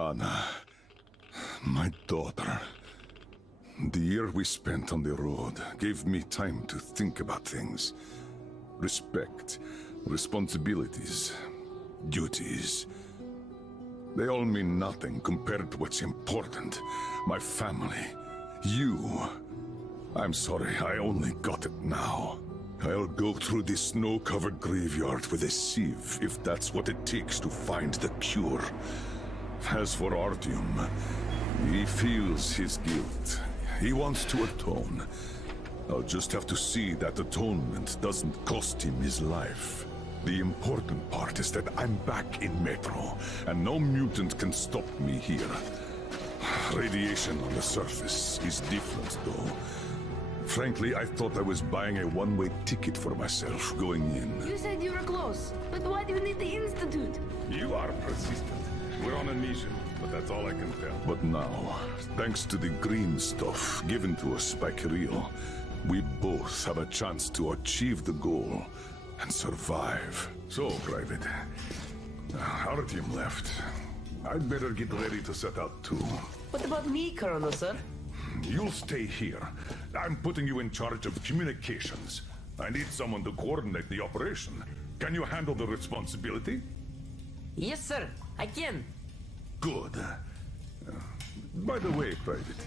Anna, my daughter. The year we spent on the road gave me time to think about things. Respect, responsibilities, duties. They all mean nothing compared to what's important. My family, you. I'm sorry, I only got it now. I'll go through this snow-covered graveyard with a sieve, if that's what it takes to find the cure. As for Artyom, he feels his guilt. He wants to atone. I'll just have to see that atonement doesn't cost him his life. The important part is that I'm back in Metro, and no mutant can stop me here. Radiation on the surface is different, though. Frankly, I thought I was buying a one-way ticket for myself going in. You said you were close, but why do you need the Institute? You are persistent. We're on a mission, but that's all I can tell. But now, thanks to the green stuff given to us by Kirill, we both have a chance to achieve the goal and survive. So, Private, Artyom left. I'd better get ready to set out too. What about me, Colonel, sir? You'll stay here. I'm putting you in charge of communications. I need someone to coordinate the operation. Can you handle the responsibility? Yes, sir. I can. Good. By the way, Private,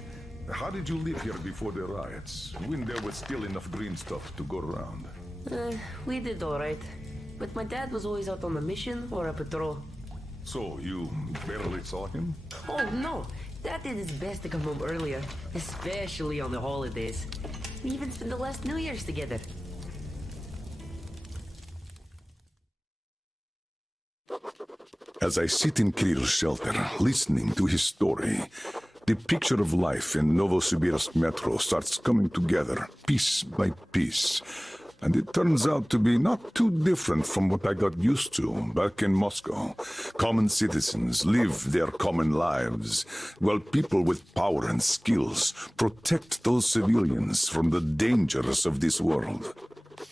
how did you live here before the riots, when there was still enough green stuff to go around? We did all right. But my dad was always out on a mission or a patrol. So, you barely saw him? Oh, no. Dad did his best to come home earlier, especially on the holidays. We even spent the last New Year's together. As I sit in Kirill's shelter, listening to his story, the picture of life in Novosibirsk metro starts coming together, piece by piece. And it turns out to be not too different from what I got used to back in Moscow. Common citizens live their common lives, while people with power and skills protect those civilians from the dangers of this world.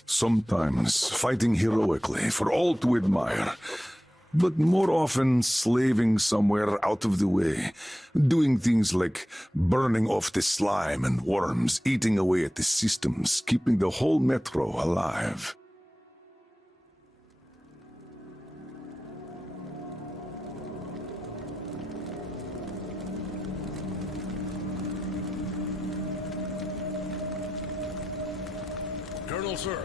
Sometimes fighting heroically for all to admire, but more often slaving somewhere out of the way, doing things like burning off the slime and worms, eating away at the systems, keeping the whole metro alive. Colonel, sir.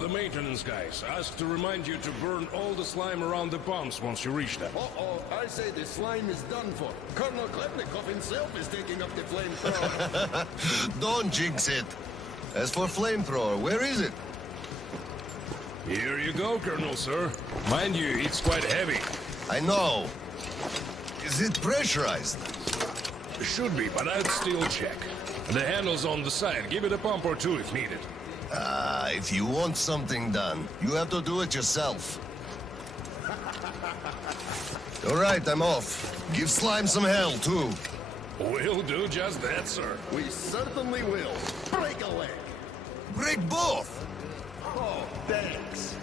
The maintenance guys asked to remind you to burn all the slime around the bombs once you reach them. Uh-oh, I say the slime is done for. Colonel Khlebnikov himself is taking up the flamethrower. Don't jinx it. As for flamethrower, where is it? Here you go, Colonel, sir. Mind you, it's quite heavy. I know. Is it pressurized? Should be, but I'd still check. The handle's on the side. Give it a pump or two if needed. If you want something done, you have to do it yourself. All right, I'm off. Give slime some hell, too. We'll do just that, sir. We certainly will. Break a leg. Break both! Oh, thanks.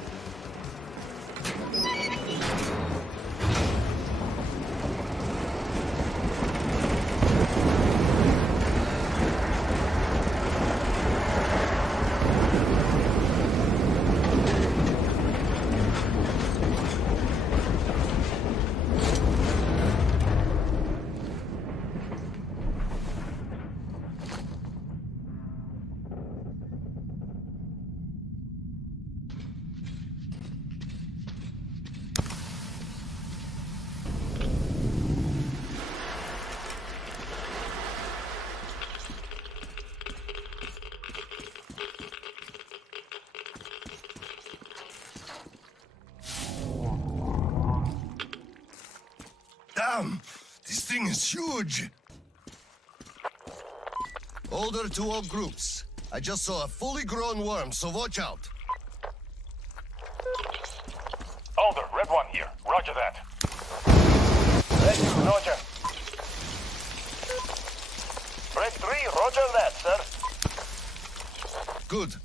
Damn! This thing is huge! Order to all groups. I just saw a fully grown worm, so watch out. Alder, Red One here. Roger that. Roger. Red 3, roger that, sir. Good.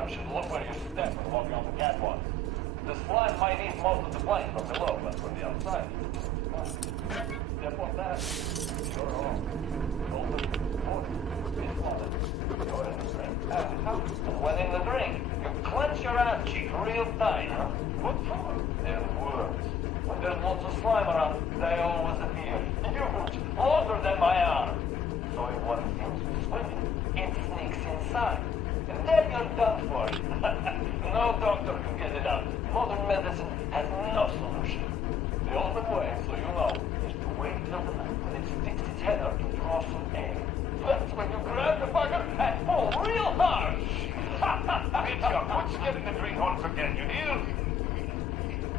charge. Look where you step when walking on the catwalk. The slime might eat most of the plane from below, but from the outside. Step on that. You're wrong. When in the drink, you clench your ass cheek real tight. What for? They're worms. When there's lots of slime around, they always appear. Huge, longer than my arm. So if one seems to be swimming, it sneaks inside. And then you're done for. No doctor can get it out. Modern medicine has no solution. The only way, so you know, is to wait till the night when it sticks its head out to draw some air. That's when you grab the bugger and pull real hard. Mitchell, quit getting the greenhorns again, you hear?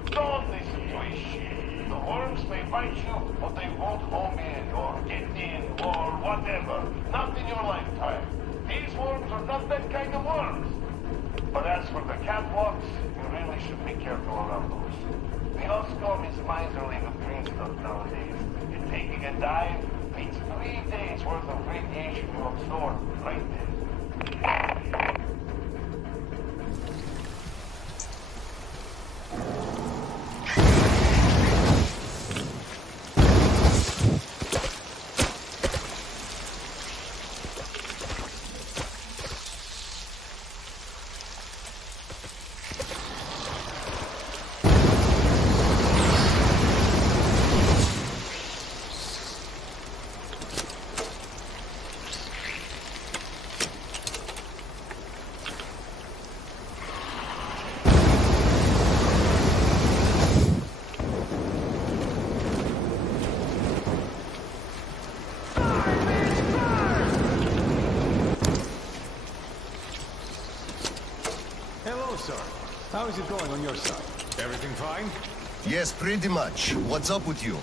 Don't listen to his shit. The worms may bite you, but they won't home in, or get in, or whatever. Not in your lifetime. These worms are not that kind of worms. But as for the catwalks, you really should be careful around those. The Oscom is miserly with green stuff nowadays. And taking a dive means 3 days worth of radiation you absorb right there. Hello, sir. How is it going on your side? Everything fine? Yes, pretty much. What's up with you?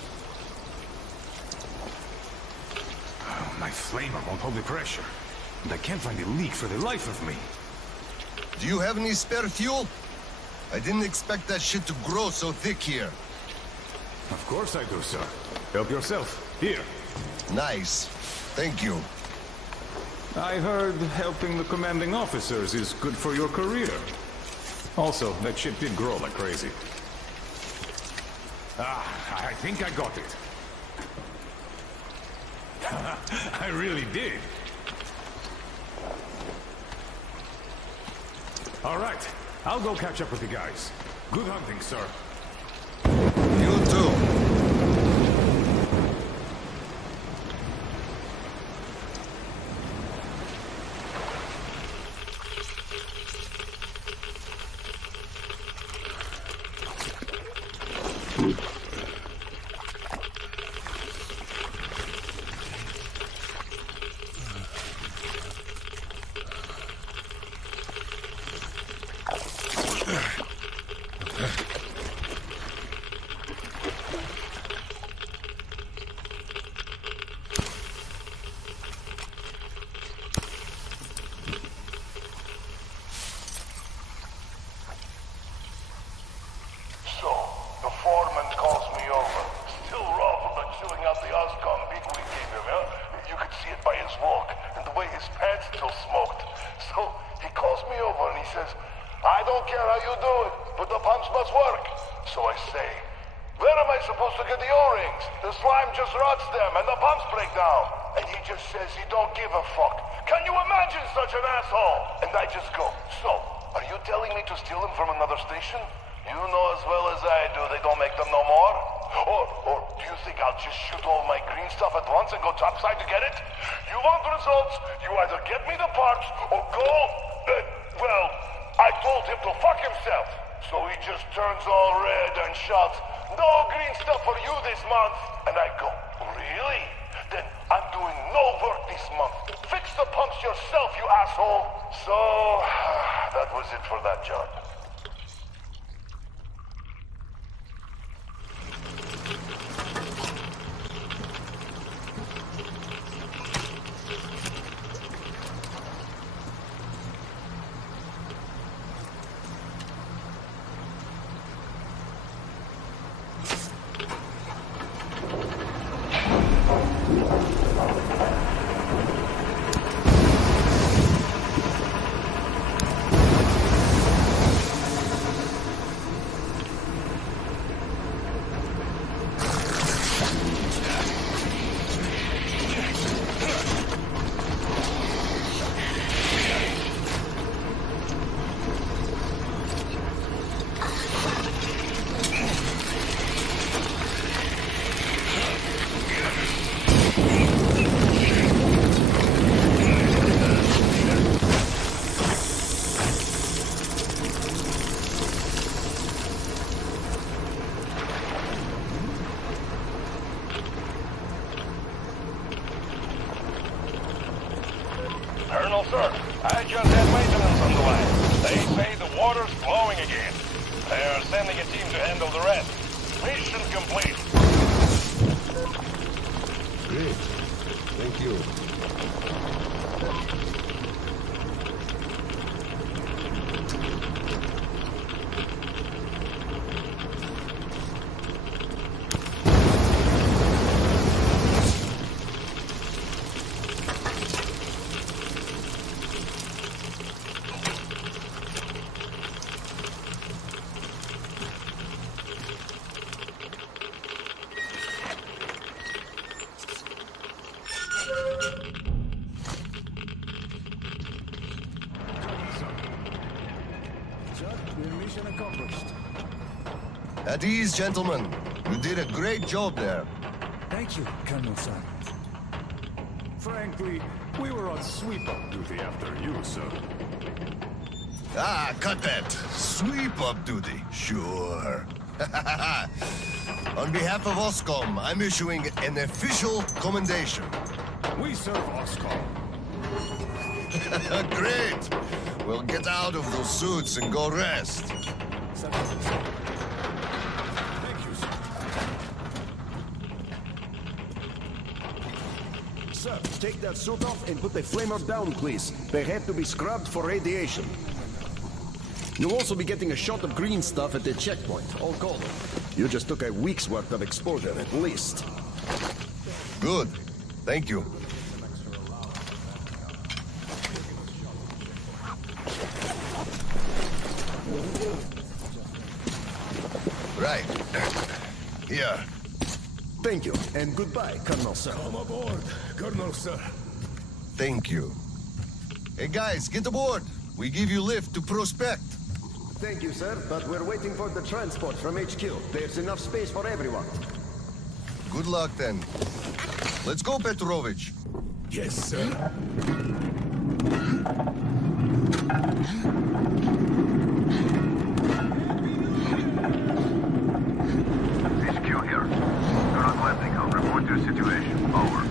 Oh, my flamer won't hold the pressure. And I can't find a leak for the life of me. Do you have any spare fuel? I didn't expect that shit to grow so thick here. Of course I do, sir. Help yourself. Here. Nice. Thank you. I heard helping the commanding officers is good for your career. Also, that shit did grow like crazy. I think I got it. I really did. All right, I'll go catch up with the guys. Good hunting, sir. You too. I don't care how you do it, but the pumps must work. So I say, where am I supposed to get the O-rings? The slime just rots them and the pumps break down. And he just says he don't give a fuck. Can you imagine such an asshole? And I just go, so, are you telling me to steal them from another station? You know as well as I do they don't make them no more. Or do you think I'll just shoot all my green stuff at once and go topside to get it? You want results, you either get me the parts or go, well, I told him to fuck himself. So he just turns all red and shouts, no green stuff for you this month. And I go, really? Then I'm doing no work this month. Fix the pumps yourself, you asshole. So, that was it for that job. I just had maintenance on the line. They say the water's flowing again. They are sending a team to handle the rest. Mission complete. Great. Thank you. Mission accomplished. At ease, gentlemen. You did a great job there. Thank you, Colonel-san. Frankly, we were on sweep-up duty after you, sir. Ah, cut that. Sweep-up duty. Sure. On behalf of OSCOM, I'm issuing an official commendation. We serve OSCOM. Great. Well, get out of those suits and go rest. Thank you, sir. Sir, take that suit off and put the flamer down, please. They have to be scrubbed for radiation. You'll also be getting a shot of green stuff at the checkpoint, all cold. You just took a week's worth of exposure, at least. Good. Thank you. Right. Here. Thank you, and goodbye, Colonel, sir. Come aboard, Colonel, sir. Thank you. Hey guys, get aboard. We give you lift to Prospect. Thank you, sir, but we're waiting for the transport from HQ. There's enough space for everyone. Good luck then. Let's go, Petrovich. Yes, sir. HQ here. Colonel Khlebnikov, report your situation. Over.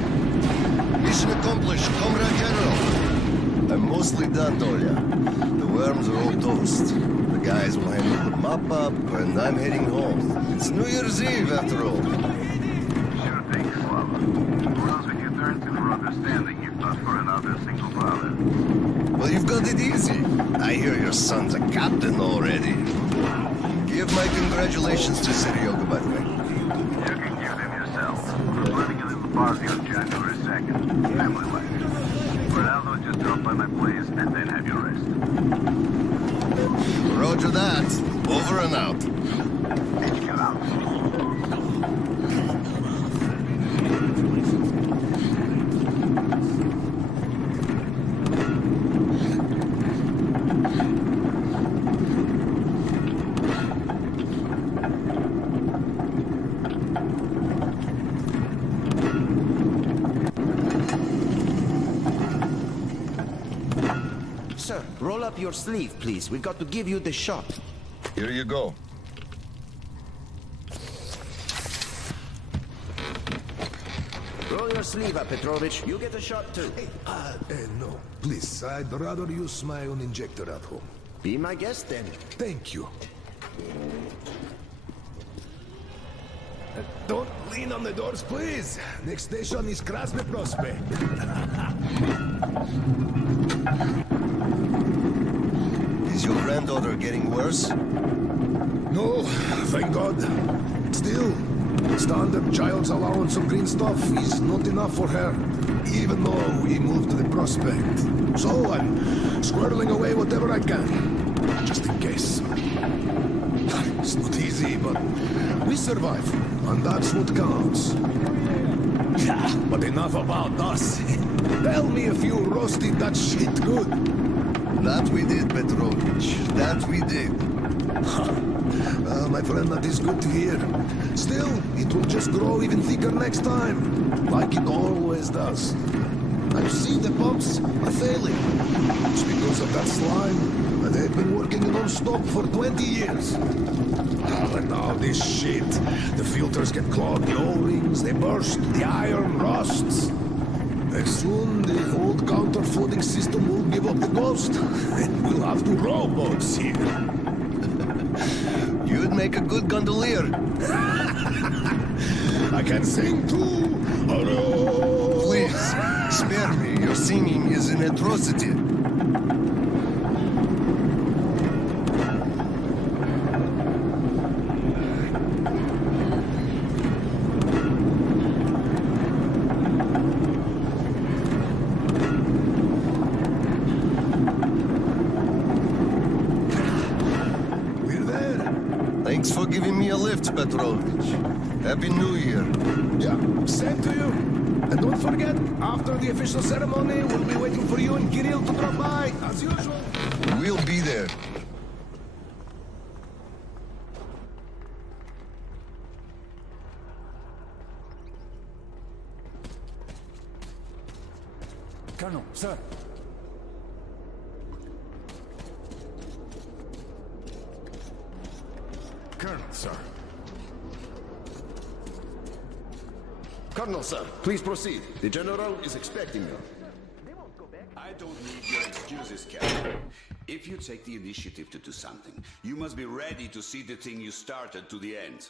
Mission accomplished, Comrade General. I'm mostly done, Dolya. The worms are all toast. The guys will handle the mop-up, and I'm heading home. It's New Year's Eve, after all. Sure thing, Slava. Who else would you turn to for understanding if not for another single father? Well, you've got it easy. I hear your son's a captain already. Give my congratulations to Seryoga, by the way. You can give them yourself. We're planning a little party on January 2nd. Family-like. For Aldo, just drop by my place and then have your rest. Roger that. Over and out. HQ out. Sir, roll up your sleeve, please. We've got to give you the shot. Here you go. Roll your sleeve up, Petrovich. You get a shot, too. No. Please, I'd rather use my own injector at home. Be my guest, then. Thank you. Don't lean on the doors, please. Next station is Krasny Prospect. Is your granddaughter getting worse? No, thank God. Still, standard child's allowance of green stuff is not enough for her, even though we moved to the Prospect. So I'm squirreling away whatever I can, just in case. It's not easy, but we survive, and that's what counts. Yeah, but enough about us. Tell me if you roasted that shit good. That we did, Petrovich. That we did. Well, my friend, that is good to hear. Still, it will just grow even thicker next time, like it always does. I've seen the pumps are failing. It's because of that slime, and they've been working non-stop for 20 years. And now this shit. The filters get clogged, the O-rings, they burst, the iron rusts. Soon the old counter-flooding system will give up the ghost, and we'll have to rowboats here. You'd make a good gondolier. I can sing too! Hello! Please, spare me. Your singing is an atrocity. We're there. Thanks for giving me a lift, Petrovich. Happy New Year. Yeah, same to you. And don't forget, after the official ceremony, we'll be waiting for you and Kirill to drop by, as usual. We'll be there. Colonel, sir. Colonel, sir. Colonel, sir, please proceed. The General is expecting you. I don't need your excuses, Captain. If you take the initiative to do something, you must be ready to see the thing you started to the end.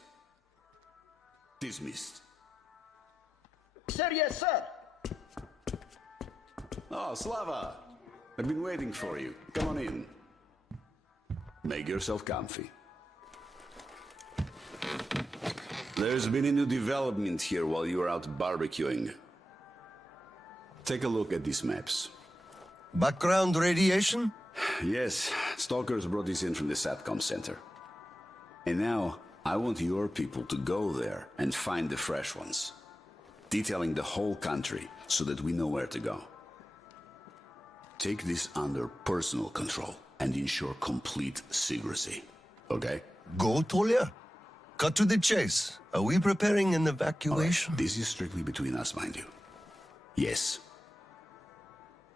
Dismissed. Sir, yes, sir. Oh, Slava! I've been waiting for you. Come on in. Make yourself comfy. There's been a new development here while you were out barbecuing. Take a look at these maps. Background radiation? Yes, stalkers brought this in from the SATCOM center. And now, I want your people to go there and find the fresh ones. Detailing the whole country so that we know where to go. Take this under personal control and ensure complete secrecy. Okay? Go, Tolia? Cut to the chase. Are we preparing an evacuation? Right. This is strictly between us, mind you. Yes.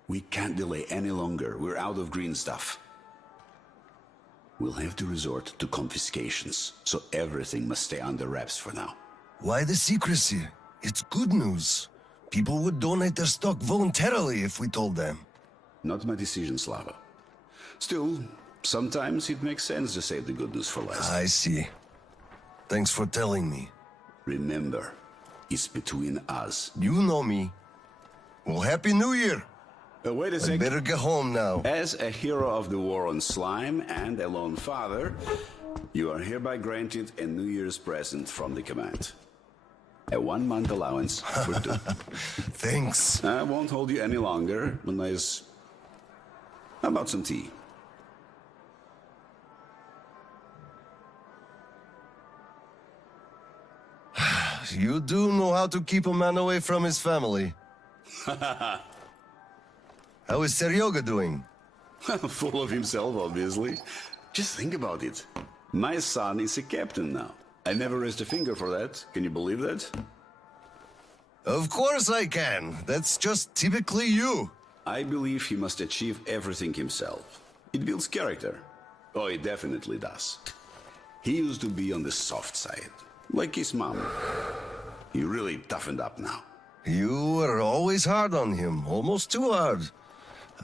We can't delay any longer. We're out of green stuff. We'll have to resort to confiscations, so everything must stay under wraps for now. Why the secrecy? It's good news. People would donate their stock voluntarily if we told them. Not my decision, Slava. Still, sometimes it makes sense to save the good news for last. I see. Thanks for telling me. Remember, it's between us. You know me. Well, Happy New Year! Wait a I second. better get home now. As a hero of the war on slime and a lone father, you are hereby granted a New Year's present from the command. A 1-month allowance for 2. Thanks. I won't hold you any longer. Unless... How about some tea? You do know how to keep a man away from his family. How is Seryoga doing? Full of himself, obviously. Just think about it. My son is a captain now. I never raised a finger for that. Can you believe that? Of course I can. That's just typically you. I believe he must achieve everything himself. It builds character. Oh, it definitely does. He used to be on the soft side, like his mom. He really toughened up now. You were always hard on him, almost too hard.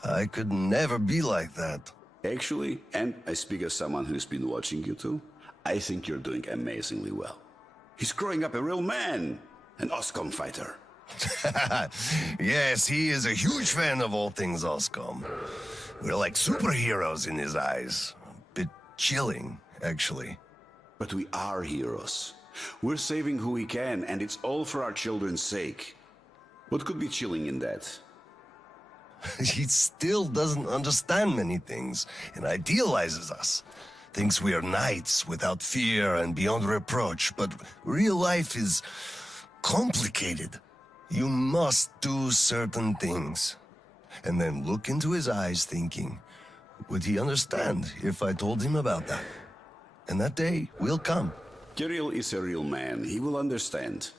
I could never be like that. Actually, and I speak as someone who's been watching you too, I think you're doing amazingly well. He's growing up a real man, an OSCOM fighter. Yes, he is a huge fan of all things OSCOM. We're like superheroes in his eyes. A bit chilling, actually. But we are heroes. We're saving who we can, and it's all for our children's sake. What could be chilling in that? He still doesn't understand many things and idealizes us. Thinks we are knights without fear and beyond reproach, but real life is complicated. You must do certain things. And then look into his eyes thinking, would he understand if I told him about that? And that day will come. Kirill is a real man. He will understand.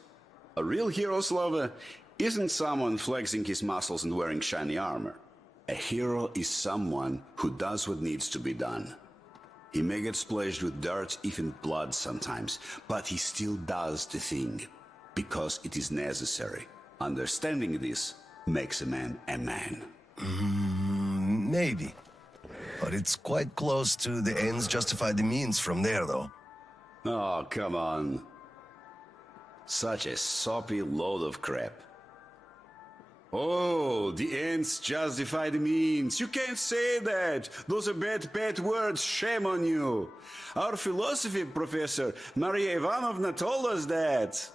A real hero, Slava, isn't someone flexing his muscles and wearing shiny armor. A hero is someone who does what needs to be done. He may get splashed with dirt, even blood sometimes, but he still does the thing, because it is necessary. Understanding this makes a man a man. Maybe. But it's quite close to the ends justify the means from there, though. Oh, come on. Such a soppy load of crap. Oh, the ends justify the means. You can't say that. Those are bad words. Shame on you. Our philosophy professor, Maria Ivanovna, told us that.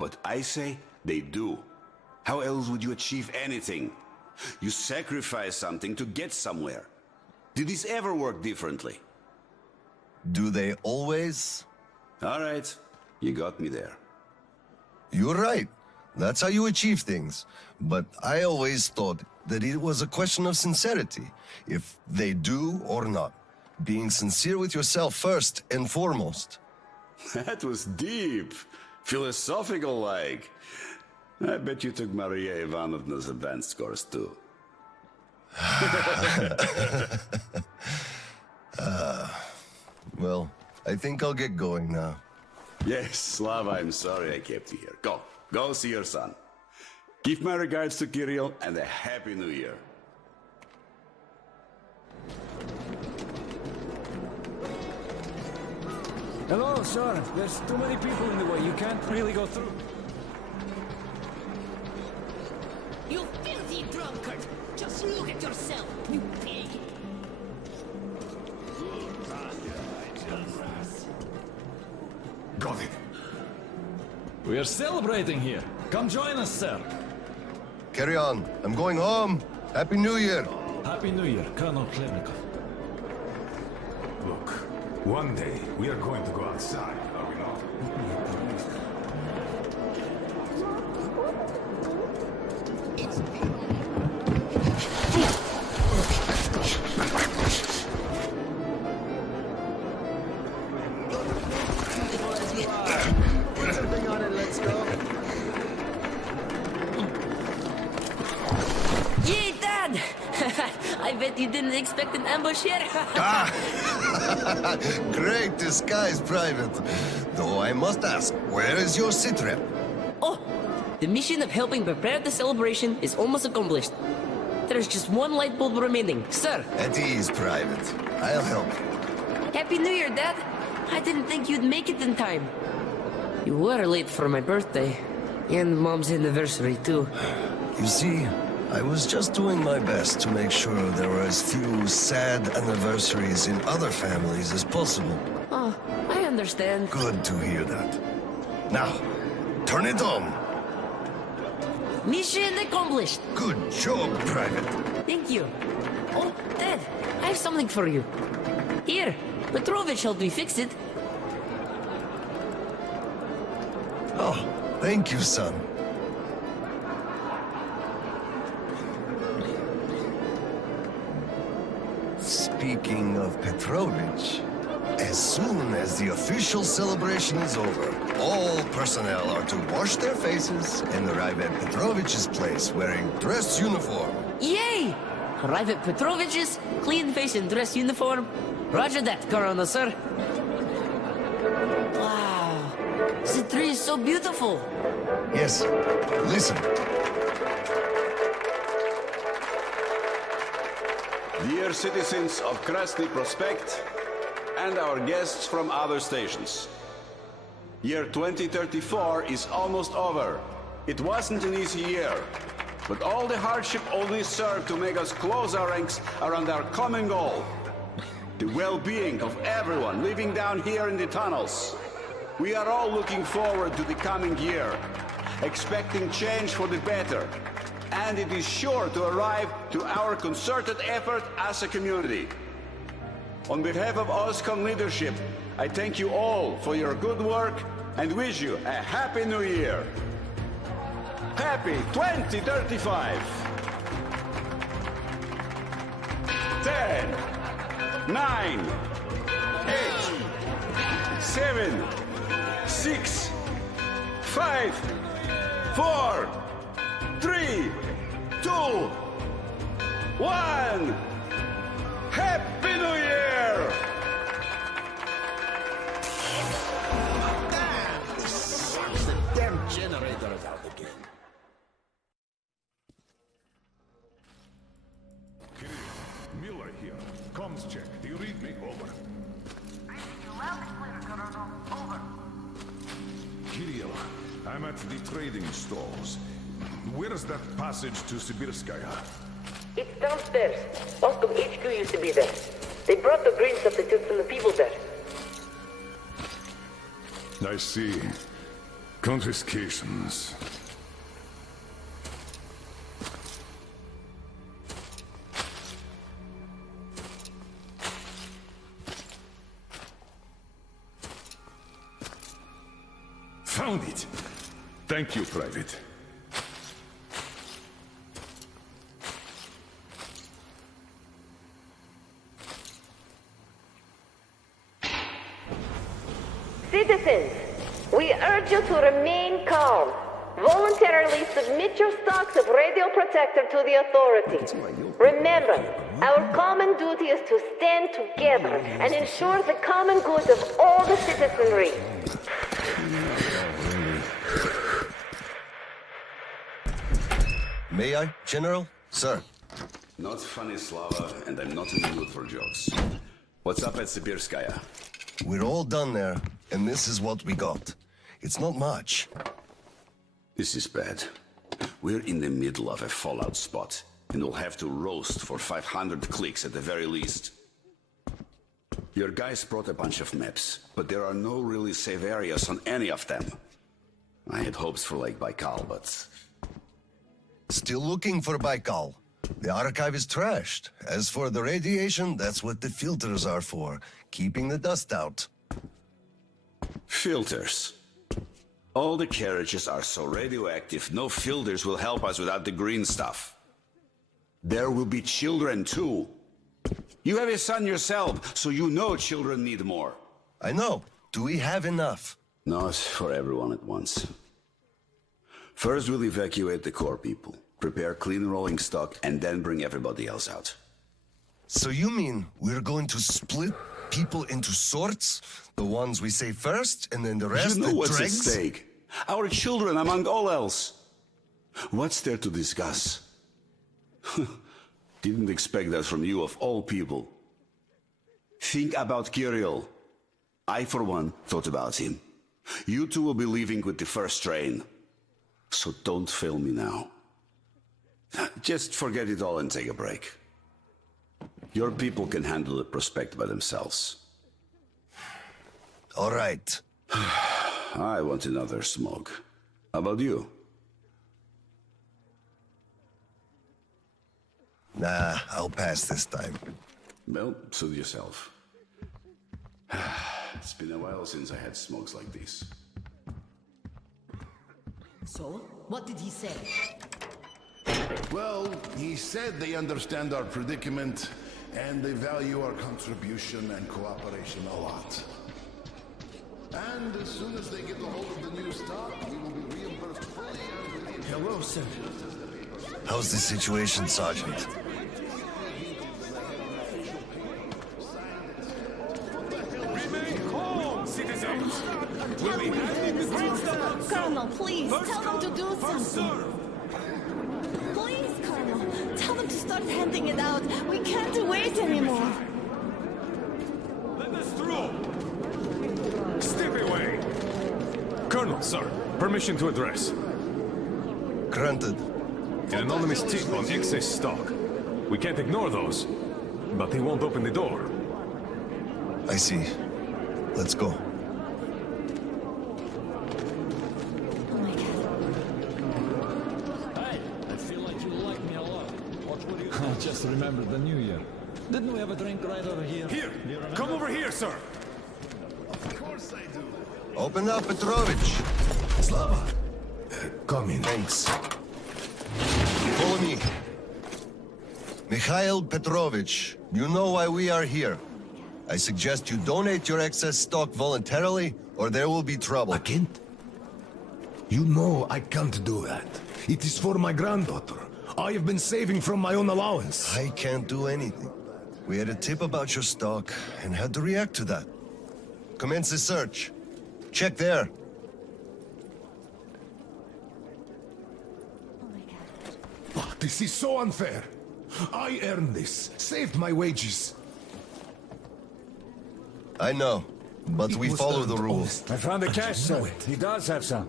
But I say they do. How else would you achieve anything? You sacrifice something to get somewhere. Did this ever work differently? Do they always? All right, you got me there. You're right. That's how you achieve things. But I always thought that it was a question of sincerity, if they do or not. Being sincere with yourself first and foremost. That was deep. Philosophical-like. I bet you took Maria Ivanovna's advanced course too. Well, I think I'll get going now. Yes, Slava, I'm sorry I kept you here. Go see your son. Give my regards to Kirill and a Happy New Year. Hello, sir. There's too many people in the way. You can't really go through. You filthy drunkard! Just look at yourself, you pig! Got it. We are celebrating here. Come join us, sir. Carry on. I'm going home. Happy New Year. Happy New Year, Colonel Khlebnikov. Look, one day we are going to go outside, are we not? Yay, Dad! I bet you didn't expect an ambush here. Great disguise, Private. Though I must ask, where is your sitrep? Oh, the mission of helping prepare the celebration is almost accomplished. There's just one light bulb remaining, sir. At ease, Private. I'll help. Happy New Year, Dad. I didn't think you'd make it in time. You were late for my birthday. And Mom's anniversary, too. You see, I was just doing my best to make sure there were as few sad anniversaries in other families as possible. Oh, I understand. Good to hear that. Now, turn it on. Mission accomplished. Good job, Private. Thank you. Oh, Dad, I have something for you. Here, Petrovich helped me fix it. Oh, thank you, son. Speaking of Petrovich, as soon as the official celebration is over, all personnel are to wash their faces and arrive at Petrovich's place wearing dress uniform. Yay! Arrive at Petrovich's, clean face and dress uniform. Roger that, Colonel, sir. Wow, the tree is so beautiful. Yes, listen. Dear citizens of Krasny Prospect and our guests from other stations. Year 2034 is almost over. It wasn't an easy year, but all the hardship only served to make us close our ranks around our common goal. The well-being of everyone living down here in the tunnels. We are all looking forward to the coming year, expecting change for the better. And it is sure to arrive to our concerted effort as a community. On behalf of OSCOM leadership, I thank you all for your good work and wish you a Happy New Year. Happy 2035! 10, 9, 8, 7, 6, 5, 4, 3, 2, 1! Happy New Year! The damn generator is out again. here. Comms check. Do you read me? Over. Kirill, I'm at the trading stalls. Where's that passage to Sibirskaya? It's downstairs. Moscow HQ used to be there. They brought the green substitutes from the people there. I see. Confiscations. Found it! Thank you, Private. Citizens, we urge you to remain calm. Voluntarily submit your stocks of radio protector to the authorities. Remember, our common duty is to stand together and ensure the common good of all the citizenry. May I, General? Sir. Not funny, Slava, and I'm not in the mood for jokes. What's up at Sibirskaya? We're all done there, and this is what we got. It's not much. This is bad. We're in the middle of a fallout spot, and we'll have to roast for 500 clicks at the very least. Your guys brought a bunch of maps, but there are no really safe areas on any of them. I had hopes for Lake Baikal, but... Still looking for Baikal. The archive is trashed. As for the radiation, that's what the filters are for. Keeping the dust out. Filters. All the carriages are so radioactive, no filters will help us without the green stuff. There will be children too. You have a son yourself, so you know children need more. I know. Do we have enough? Not for everyone at once. First we'll evacuate the core people, prepare clean rolling stock, and then bring everybody else out. So you mean we're going to split people into sorts? The ones we save first, and then the rest, You know the what's at dregs? stake. Our children among all else. What's there to discuss? Didn't expect that from you of all people. Think about Kirill. I, for one, thought about him. You two will be leaving with the first train. So don't fail me now. Just forget it all and take a break. Your people can handle the prospect by themselves. All right. I want another smoke. How about you? Nah, I'll pass this time. Well, suit yourself. It's been a while since I had smokes like these. So, what did he say? Well, he said they understand our predicament and they value our contribution and cooperation a lot. And as soon as they get a hold of the new stock, we will be reimbursed fully and Hello, sir. How's the situation, Sergeant? Remain calm, citizens! We'll be handling the green stuff. Colonel, please, tell them to do something. Please, Colonel, tell them to start handing it out. We can't wait anymore. Let us through! Step away! Colonel, sir, permission to address. Granted. An anonymous tip on excess stock. We can't ignore those, but they won't open the door. I see. Let's go. Oh my god. Hey, I feel like you like me a lot. What would you I just remembered the New Year. Didn't we have a drink right over here? Here! Come over here, sir! of course I do. Open up, Petrovich. Slava, come in. Thanks. Follow me. Mikhail Petrovich, you know why we are here. I suggest you donate your excess stock voluntarily, or there will be trouble. I can't. You know I can't do that. It is for my granddaughter. I have been saving from my own allowance. I can't do anything. We had a tip about your stock and had to react to that. Commence the search. Check there. Oh my god. This is so unfair. I earned this. Saved my wages. I know, but It we was follow earned the rules. I found the cash, sir. He does have some.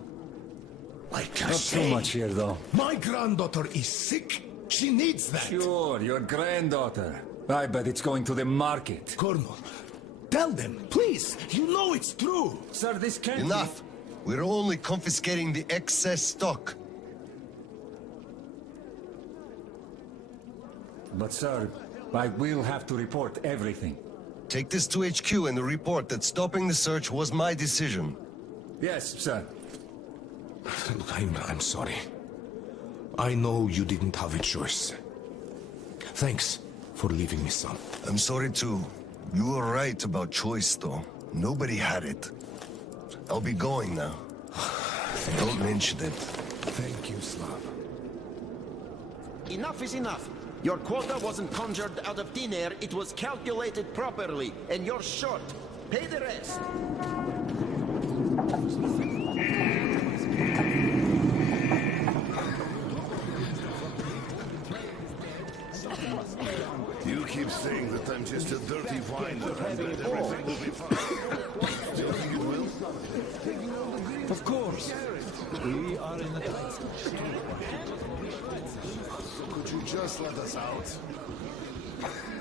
Not too much here, though. My granddaughter is sick. She needs that. Sure, your granddaughter. I bet it's going to the market. Colonel, tell them, please. You know it's true. Sir, this can't Enough! We're only confiscating the excess stock. But, sir, I will have to report everything. Take this to HQ and report that stopping the search was my decision. Yes, sir. Look, I'm sorry. I know you didn't have a choice. Thanks for leaving me some. I'm sorry too. You were right about choice, though. Nobody had it. I'll be going now. Don't mention it. Thank you, Slav. Enough is enough. Your quota wasn't conjured out of thin air, it was calculated properly, and you're short. Pay the rest. You keep saying that I'm just a dirty whiner and that everything will be fine. Do you think it will? Of course. We are in a tight Could you just let us out?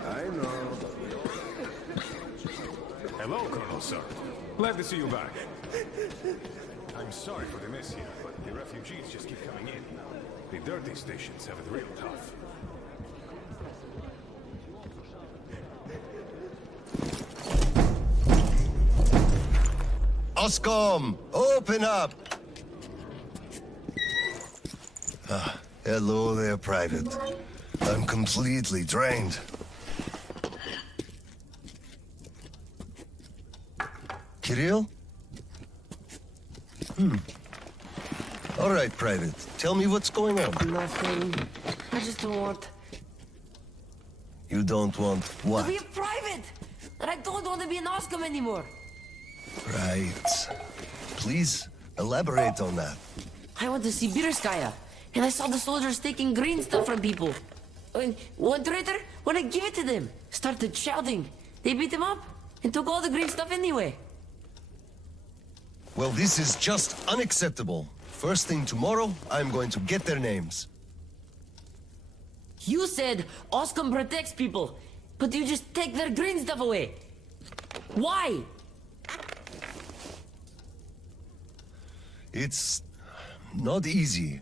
I know. Hello, Colonel, sir. Glad to see you back. I'm sorry for the mess here, but the refugees just keep coming in. The dirty stations have it real tough. Oscom, open up! Hello there, Private. I'm completely drained. Kirill? All right, Private. Tell me what's going on. Nothing. I just don't want You don't want to what? be a private! And I don't want to be an Oscom anymore! Right. Please, elaborate on that. I went to Sibirskaya, and I saw the soldiers taking green stuff from people. And one traitor, when I give it to them, started shouting. They beat him up, and took all the green stuff anyway. Well, this is just unacceptable. First thing tomorrow, I'm going to get their names. You said Oscom protects people, but you just take their green stuff away. Why? It's not easy.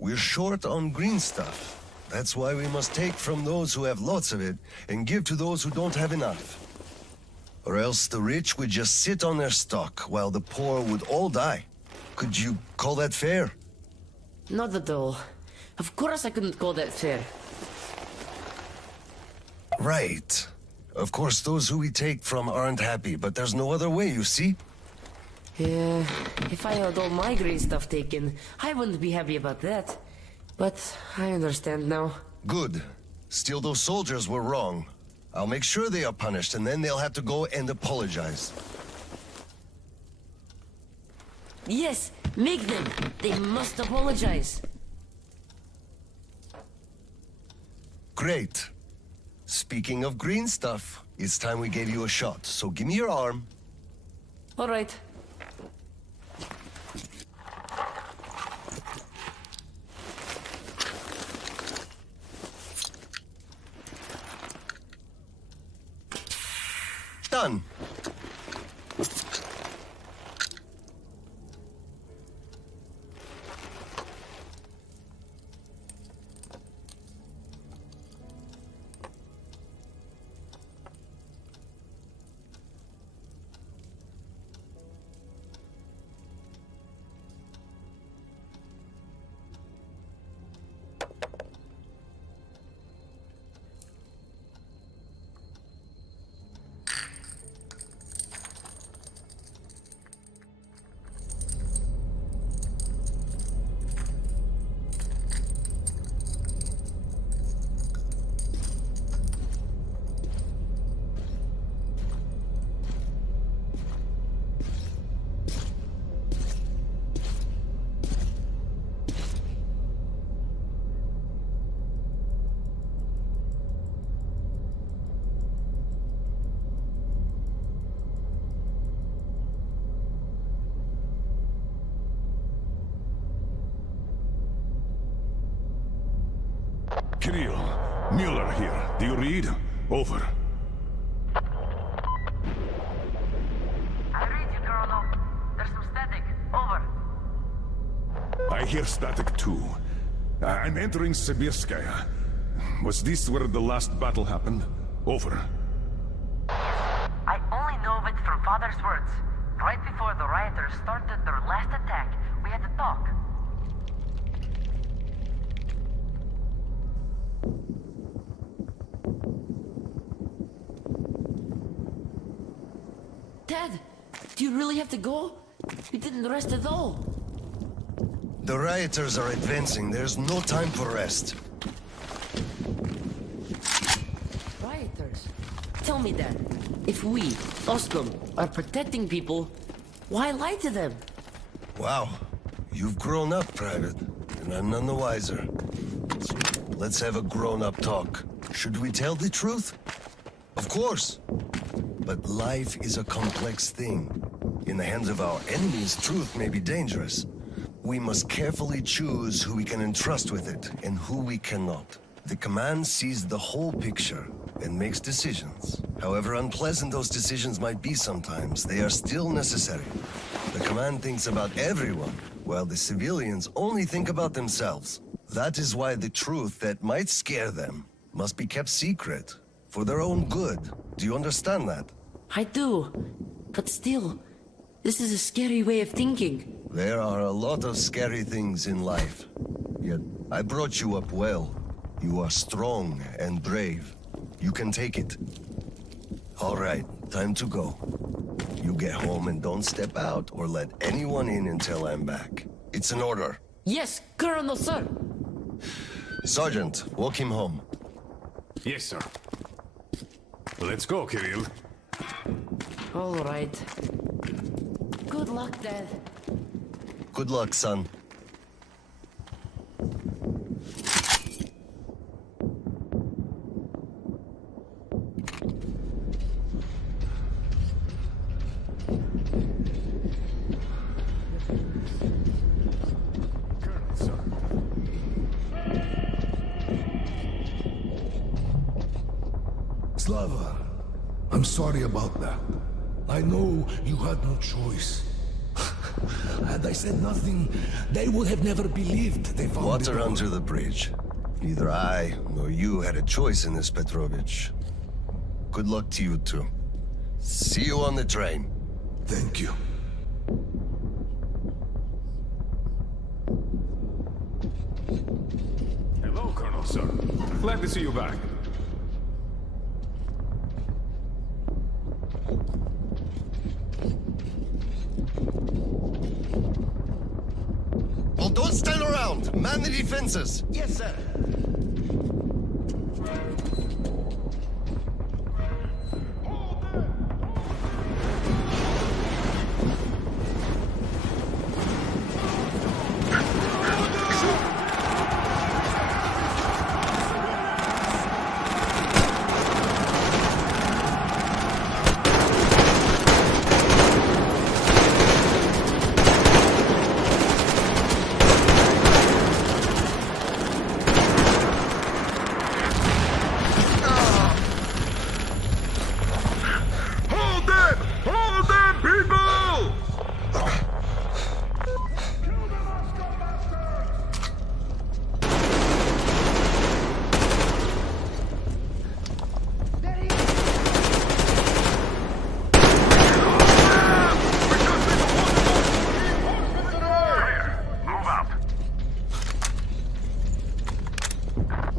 We're short on green stuff. That's why we must take from those who have lots of it and give to those who don't have enough. Or else the rich would just sit on their stock while the poor would all die. Could you call that fair? Not at all. Of course I couldn't call that fair. Right. Of course, those who we take from aren't happy, but there's no other way, you see? Yeah, if I had all my green stuff taken, I wouldn't be happy about that. But I understand now. Good. Still, those soldiers were wrong. I'll make sure they are punished, and then they'll have to go and apologize. Yes, make them. They must apologize. Great. Speaking of green stuff, it's time we gave you a shot, so give me your arm. All right. Done. Mueller here. Do you read? Over. I read you, Colonel. There's some static. Over. I hear static too. I'm entering Sibirskaya. Was this where the last battle happened? Over. I only know of it from Father's words. Right before the rioters started their last attack, we had to talk. Dad, do you really have to go? You didn't rest at all. The rioters are advancing. There's no time for rest. Rioters? Tell me, Dad. If we, Oslam, are protecting people, why lie to them? Wow. You've grown up, Private, and I'm none the wiser. So let's have a grown-up talk. Should we tell the truth? Of course. But life is a complex thing. In the hands of our enemies, truth may be dangerous. We must carefully choose who we can entrust with it and who we cannot. The command sees the whole picture and makes decisions. However unpleasant those decisions might be sometimes, they are still necessary. The command thinks about everyone, while the civilians only think about themselves. That is why the truth that might scare them must be kept secret, for their own good. Do you understand that? I do. But still, this is a scary way of thinking. There are a lot of scary things in life. Yet, I brought you up well. You are strong and brave. You can take it. All right, time to go. You get home and don't step out or let anyone in until I'm back. It's an order. Yes, Colonel, sir. Sergeant, walk him home. Yes, sir. Let's go, Kirill. All right. Good luck, Dad. Good luck, son. Colonel, sir. Slava, I'm sorry about that. I know you had no choice. Had I said nothing, they would have never believed they found Water it. under the bridge. Neither I nor you had a choice in this, Petrovich. Good luck to you two. See you on the train. Thank you. Hello, Colonel, sir. Glad to see you back. Well, don't stand around! Man the defenses! Yes, sir.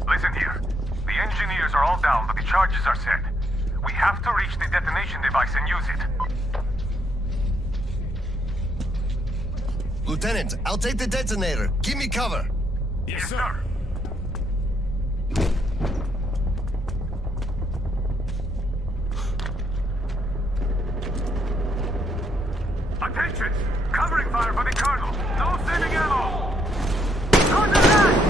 Listen here. The engineers are all down, but the charges are set. We have to reach the detonation device and use it. Lieutenant, I'll take the detonator. Give me cover. Yes, sir. Attention! Covering fire for the Colonel! No sending ammo! On the line!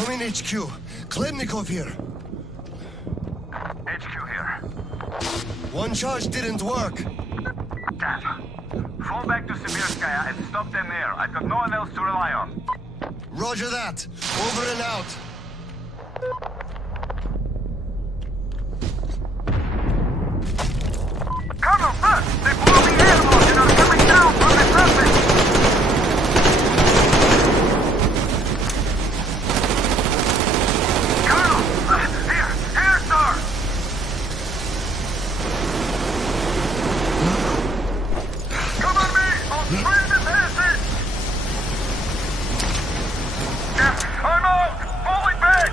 Come in, HQ. Khlebnikov here. HQ here. One charge didn't work. Damn. Fall back to Sibirskaya and stop them there. I've got no one else to rely on. Roger that. Over and out. Colonel, sir! They blew the airlock and are coming down from the surface! Colonel! Here, sir! Cover me! I'll spray the passage! I'm out! Falling back!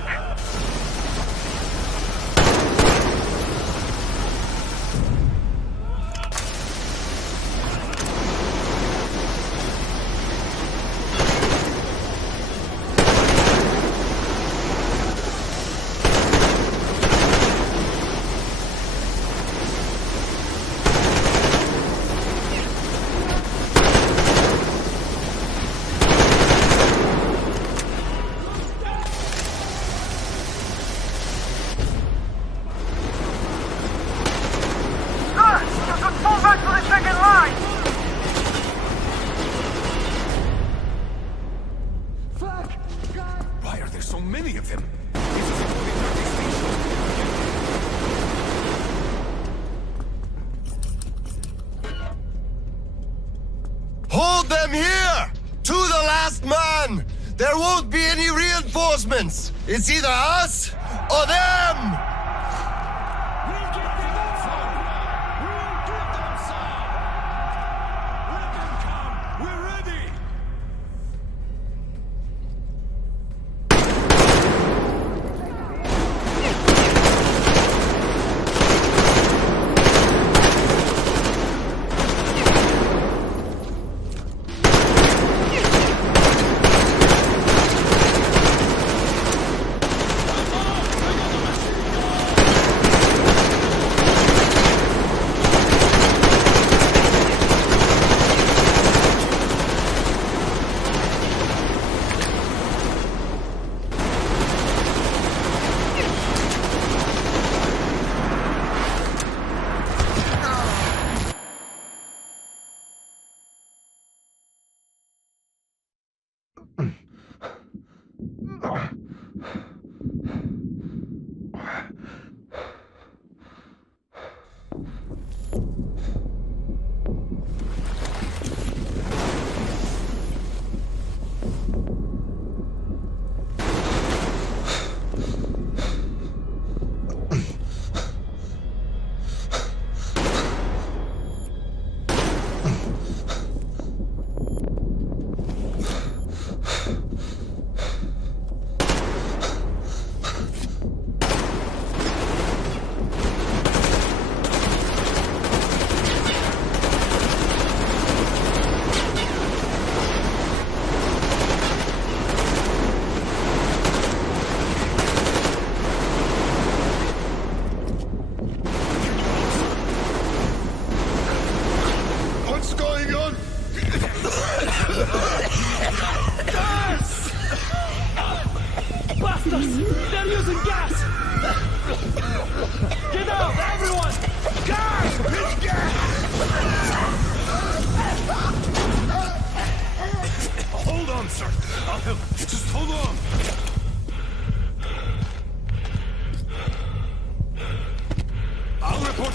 Why are there so many of them? Hold them here! To the last man! There won't be any reinforcements! It's either us or them!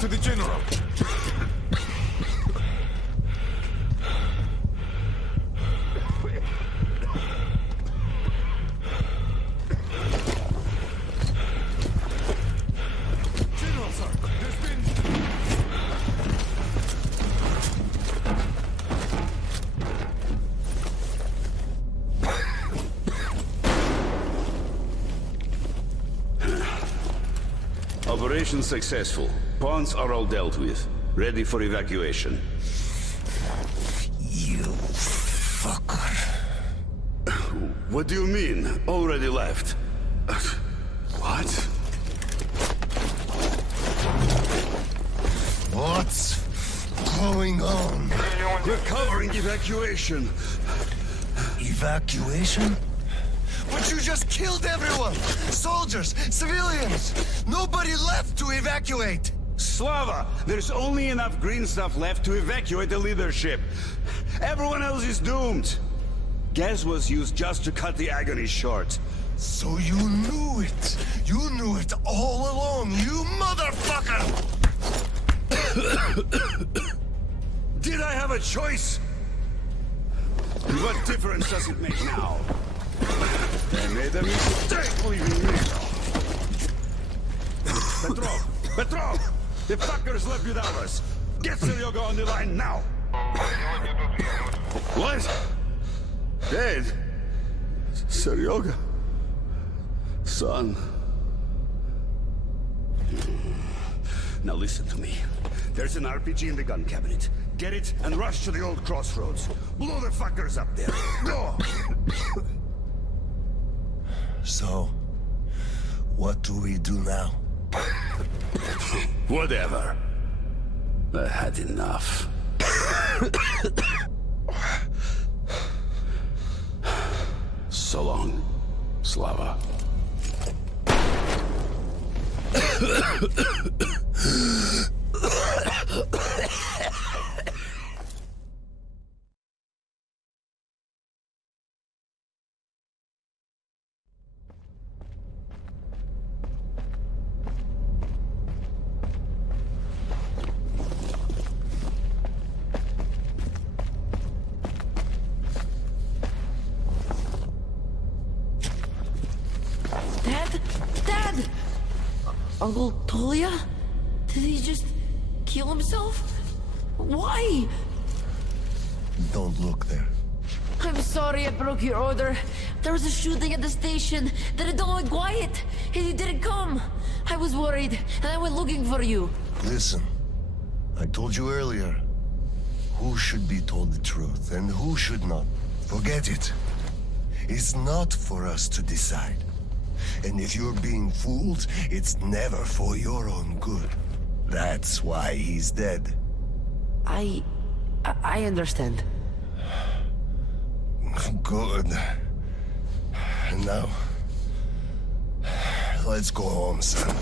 To the general. General, sir, there's been... Operation successful. Pawns are all dealt with. Ready for evacuation. You fucker. What do you mean? Already left? What? What's going on? We're covering evacuation. Evacuation? But you just killed everyone! Soldiers, civilians! Nobody left to evacuate! Slava, there's only enough green stuff left to evacuate the leadership. Everyone else is doomed. Gas was used just to cut the agony short. So you knew it! You knew it all along, you motherfucker! Did I have a choice? What difference does it make now? They made a mistake leaving me. Petrov! The fuckers left without us. Get Seryoga on the line now. What? Dead? Seryoga? Son. Now listen to me. There's an RPG in the gun cabinet. Get it and rush to the old crossroads. Blow the fuckers up there. Go! So, what do we do now? Whatever. I had enough. So long, Slava. Dad! Uncle Tolia? Did he just kill himself? Why? Don't look there. I'm sorry I broke your order. There was a shooting at the station. Then it all went quiet, and you didn't come. I was worried, and I went looking for you. Listen, I told you earlier, who should be told the truth and who should not. Forget it. It's not for us to decide. And if you're being fooled, it's never for your own good. That's why he's dead. I understand. Good. And now, let's go home, son.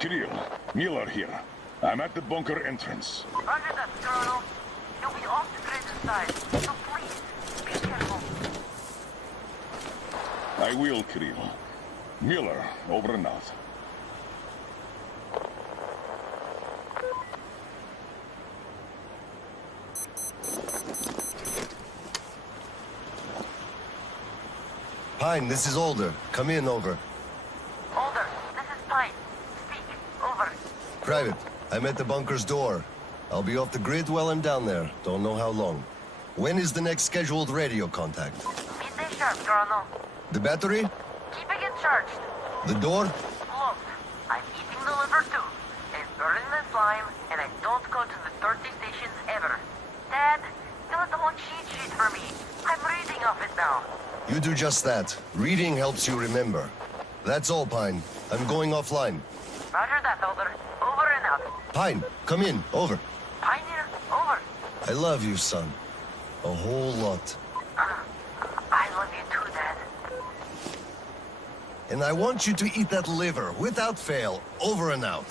Kirill, Miller here. I'm at the bunker entrance. Roger that, Colonel. You'll be off the grid inside, so please, be careful. I will, Kirill. Miller, over and out. Pine, this is Older. Come in, over. Older, this is Pine. Speak, over. Private, I'm at the bunker's door. I'll be off the grid while I'm down there. Don't know how long. When is the next scheduled radio contact? Midday sharp, Colonel. The battery? Keeping it charged. The door? Locked. I'm eating the liver too. And burning the slime, and I don't go to the 30 stations ever. Dad, fill out the whole cheat sheet for me. I'm reading off it now. You do just that. Reading helps you remember. That's all, Pine. I'm going offline. Roger that, Older. Over and out. Pine, come in. Over. Pine here. Over. I love you, son. A whole lot. I love you too, Dad. And I want you to eat that liver, without fail. Over and out.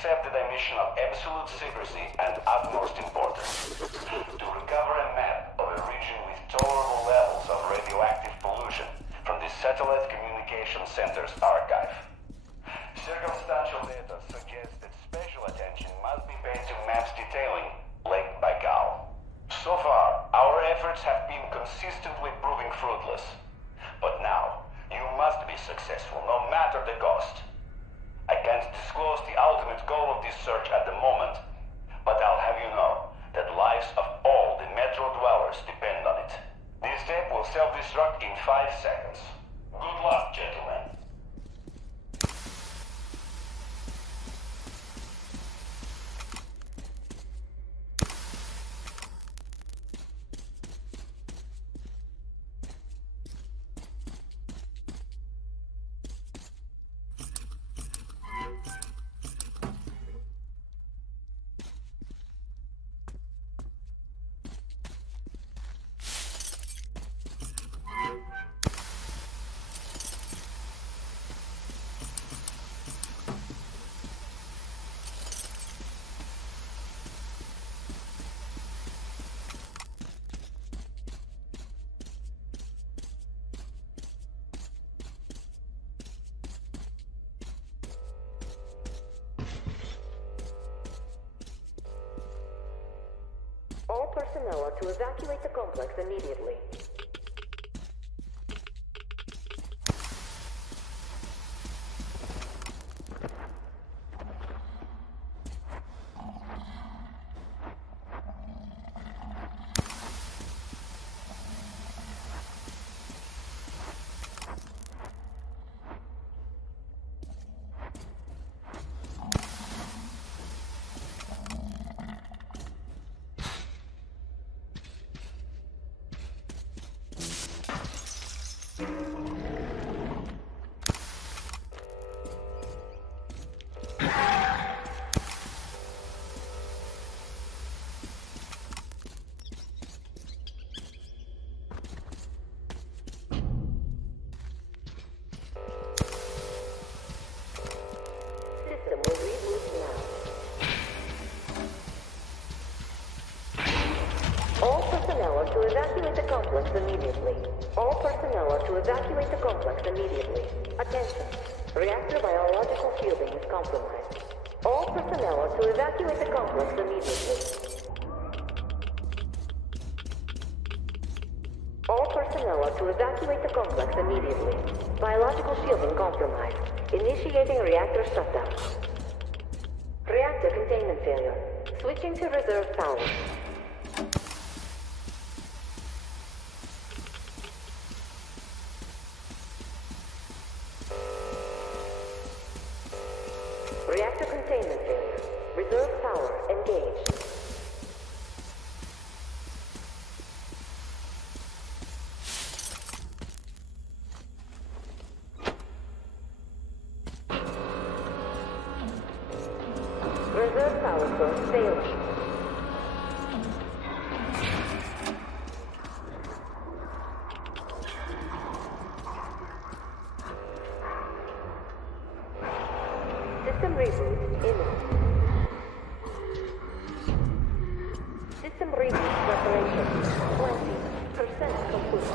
accepted a mission of absolute secrecy and utmost importance. To recover a map of a region with tolerable levels of radioactive pollution from the Satellite Communication Center's archive. Circumstantial data suggests that special attention must be paid to maps detailing Lake Baikal. So far, our efforts have been consistently proving fruitless. But now, you must be successful, no matter the cost. I can't disclose the ultimate goal of this search at the moment, but I'll have you know that lives of all the Metro dwellers depend on it. This tape will self-destruct in 5 seconds. Good luck, gentlemen. All personnel are to evacuate the complex immediately. To evacuate the complex immediately. All personnel are to evacuate the complex immediately. Attention. Reactor biological shielding is compromised. All personnel are to evacuate the complex immediately. All personnel are to evacuate the complex immediately. Biological shielding compromised. Initiating reactor shutdown. Reactor containment failure. Switching to reserve power. Reactor containment failure. Reserve power engaged. Reserve power source failing. System reboot imminent. System reboot preparation 20% complete.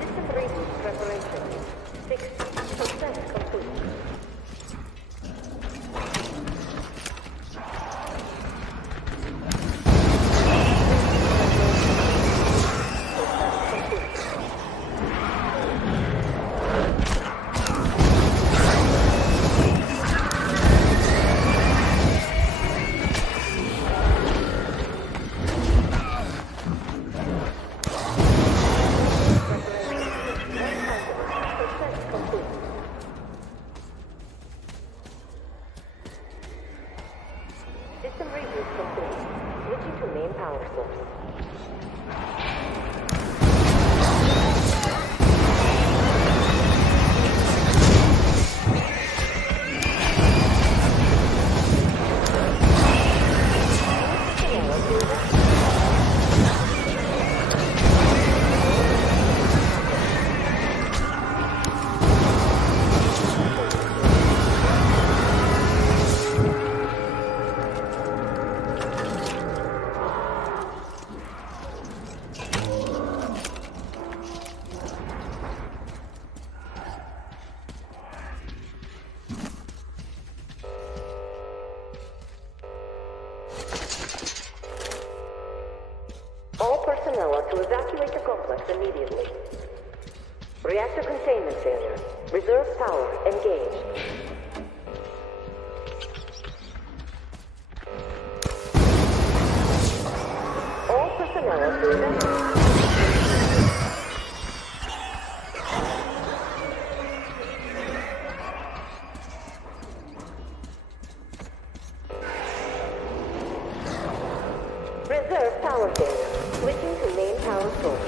System reboot preparation 60% complete. immediately. Reactor containment failure. Reserve power engaged. All personnel to evacuate. Reserve power failure. Switching to main power source.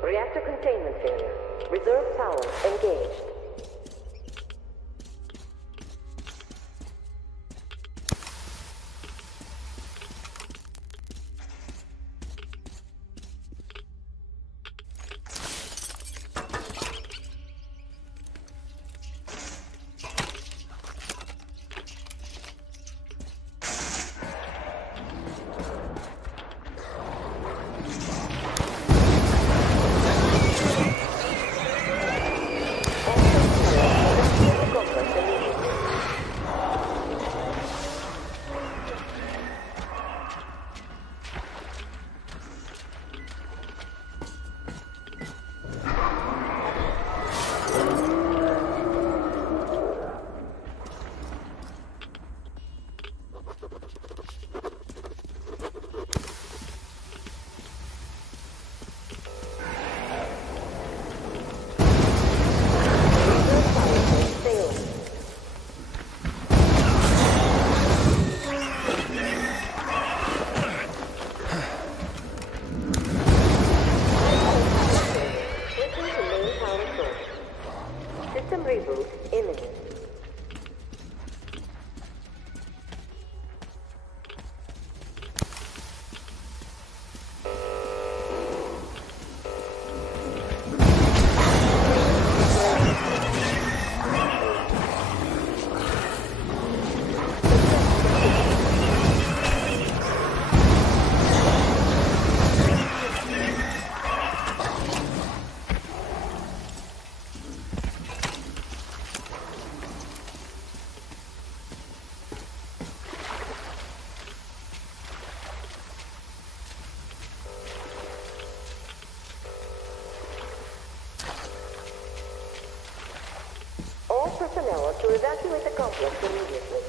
Reactor containment failure. Reserve power engaged. System reboot imminent. All personnel are to evacuate the complex immediately.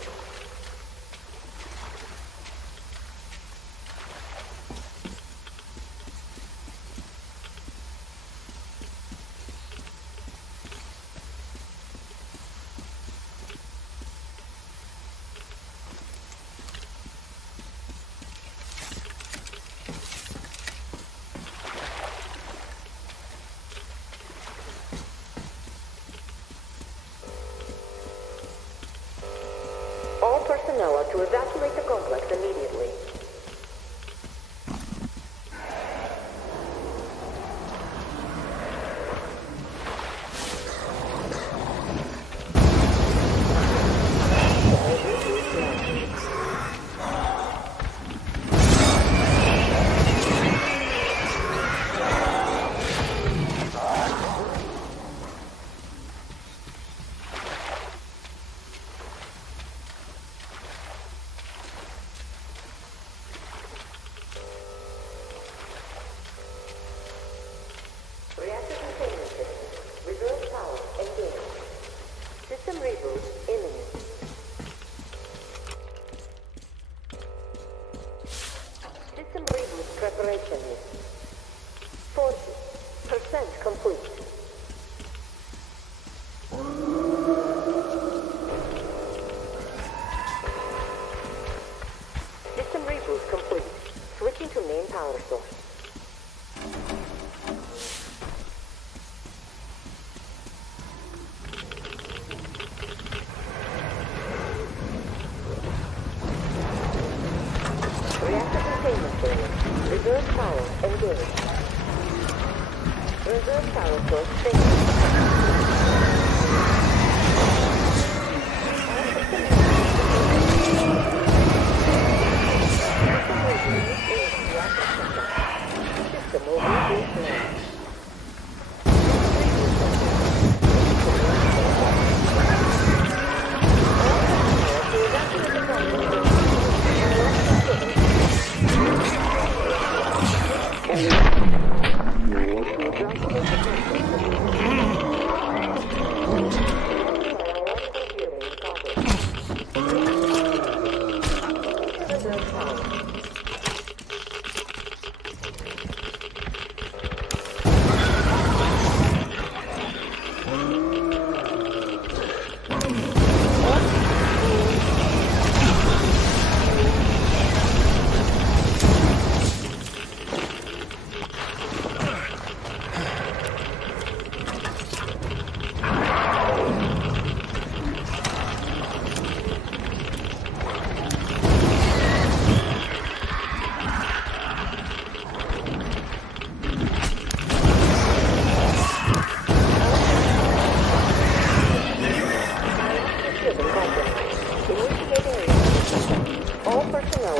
Reserve power source stable. System will reboot now.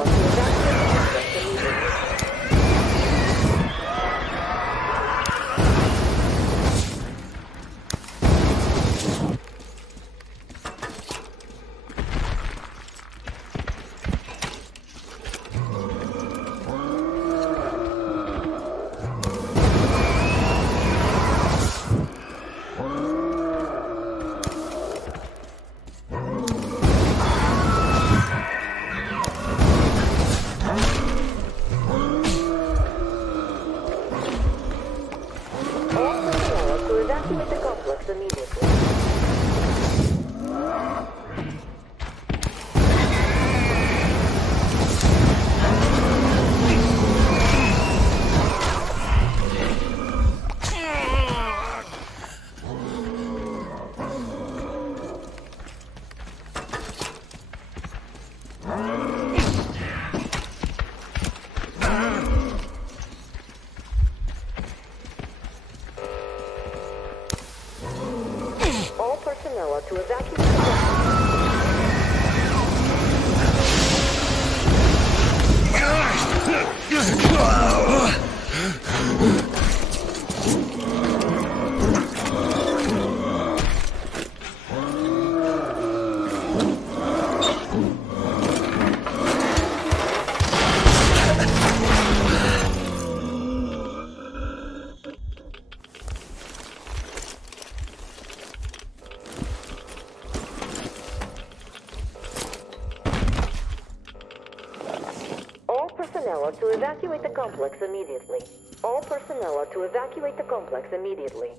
To evacuate the complex immediately. All personnel are to evacuate the complex immediately.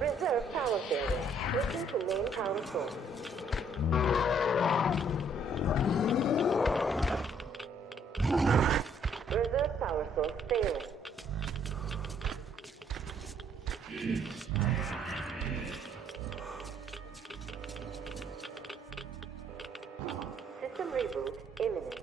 Reserve power failure. Switching to main power source. Reserve power source failing. System reboot imminent.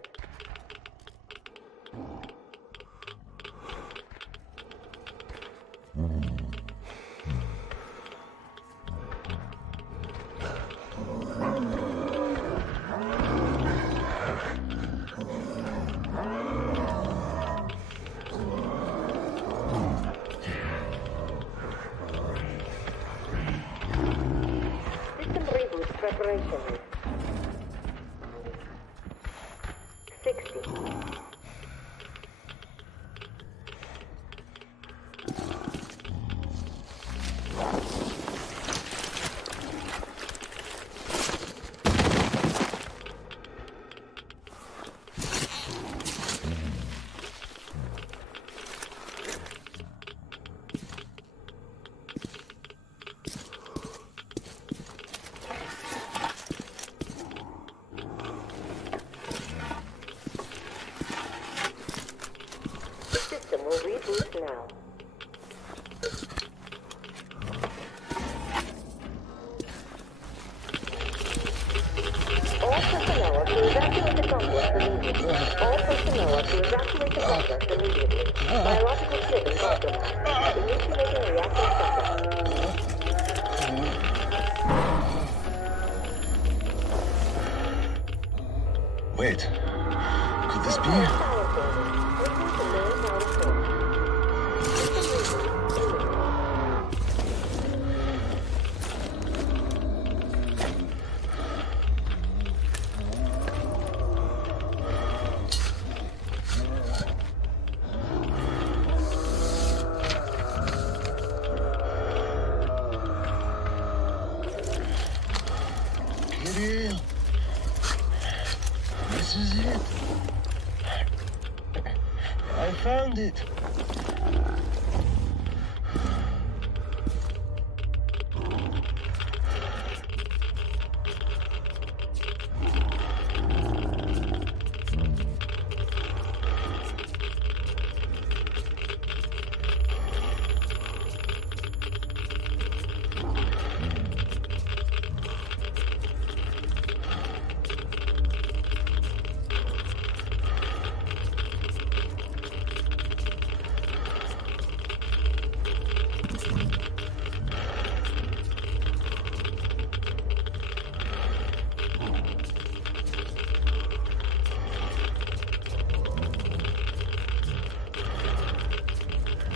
Preparation. 60. System will reboot now. All personnel are to evacuate the complex immediately. All personnel are to evacuate the complex immediately. Biological slipping compromised. Initiating reactor setup. Wait, could this be? Kirill, this is it. I found it.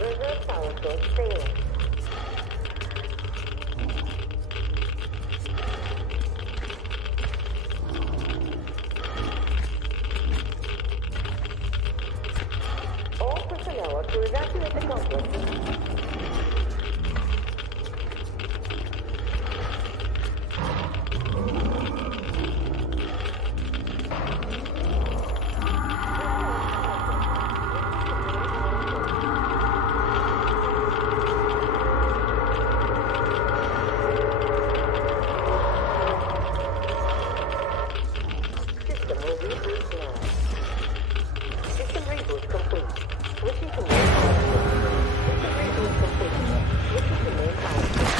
Reserve power source failing. All personnel are to evacuate the complex. System will reboot now. System reboot complete. Switching to main power source. System reboot complete. Switching to main power source.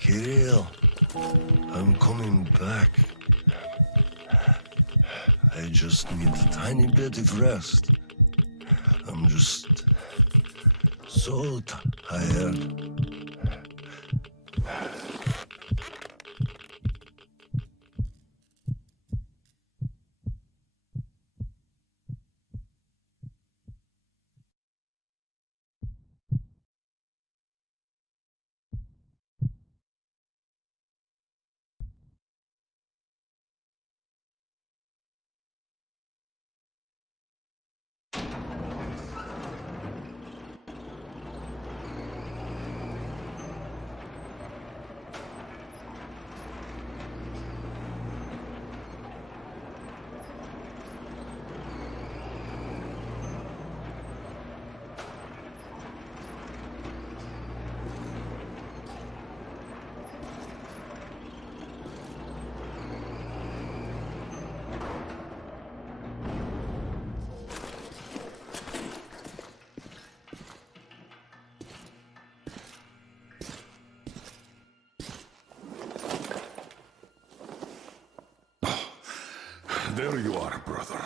Kirill, I'm coming back. I just need a tiny bit of rest. I'm just so tired. There you are, brother.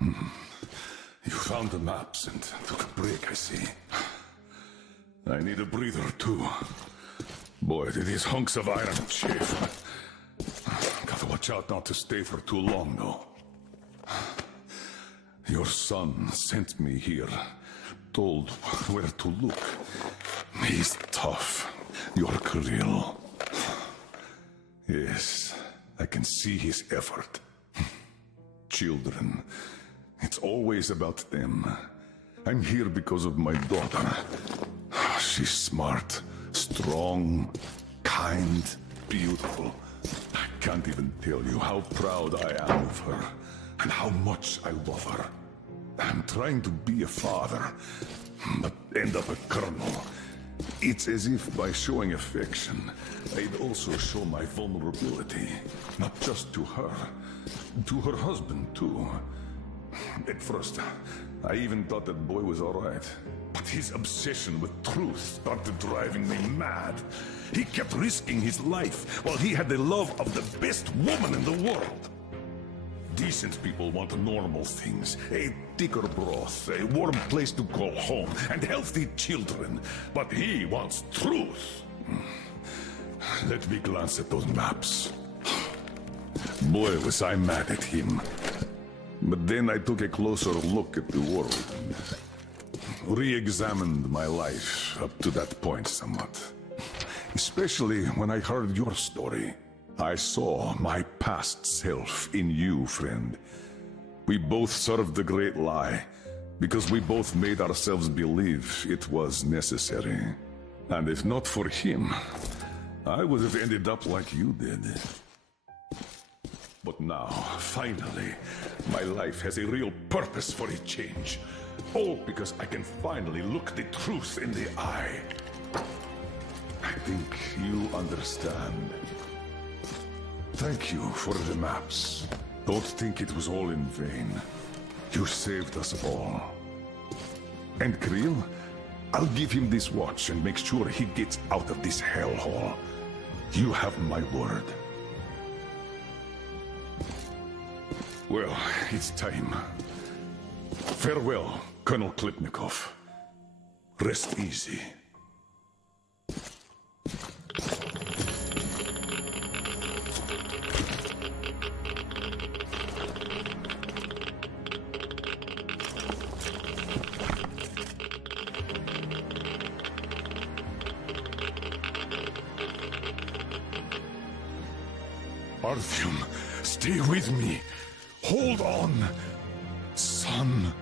You found the maps and took a break, I see. I need a breather, too. Boy, did these hunks of iron chafe. Gotta watch out not to stay for too long, though. Your son sent me here, told where to look. He's tough, your Kirill. Yes, I can see his effort. Children, it's always about them. I'm here because of my daughter. She's smart, strong, kind, beautiful. I can't even tell you how proud I am of her, and how much I love her. I'm trying to be a father, but end up a colonel. It's as if by showing affection, I'd also show my vulnerability. Not just to her, to her husband too. At first, I even thought that boy was alright. But his obsession with truth started driving me mad. He kept risking his life while he had the love of the best woman in the world. Decent people want normal things. A thicker broth, a warm place to call home, and healthy children. But he wants truth. Let me glance at those maps. Boy, was I mad at him. But then I took a closer look at the world. Re-examined my life up to that point somewhat. Especially when I heard your story. I saw my past self in you, friend. We both served the great lie, because we both made ourselves believe it was necessary. And if not for him, I would have ended up like you did. But now, finally, my life has a real purpose for a change. All because I can finally look the truth in the eye. I think you understand. Thank you for the maps. Don't think it was all in vain. You saved us all. And Kirill, I'll give him this watch and make sure he gets out of this hellhole. You have my word. Well, it's time. Farewell, Colonel Khlebnikov. Rest easy. Artyom, stay with me. Hold on, son.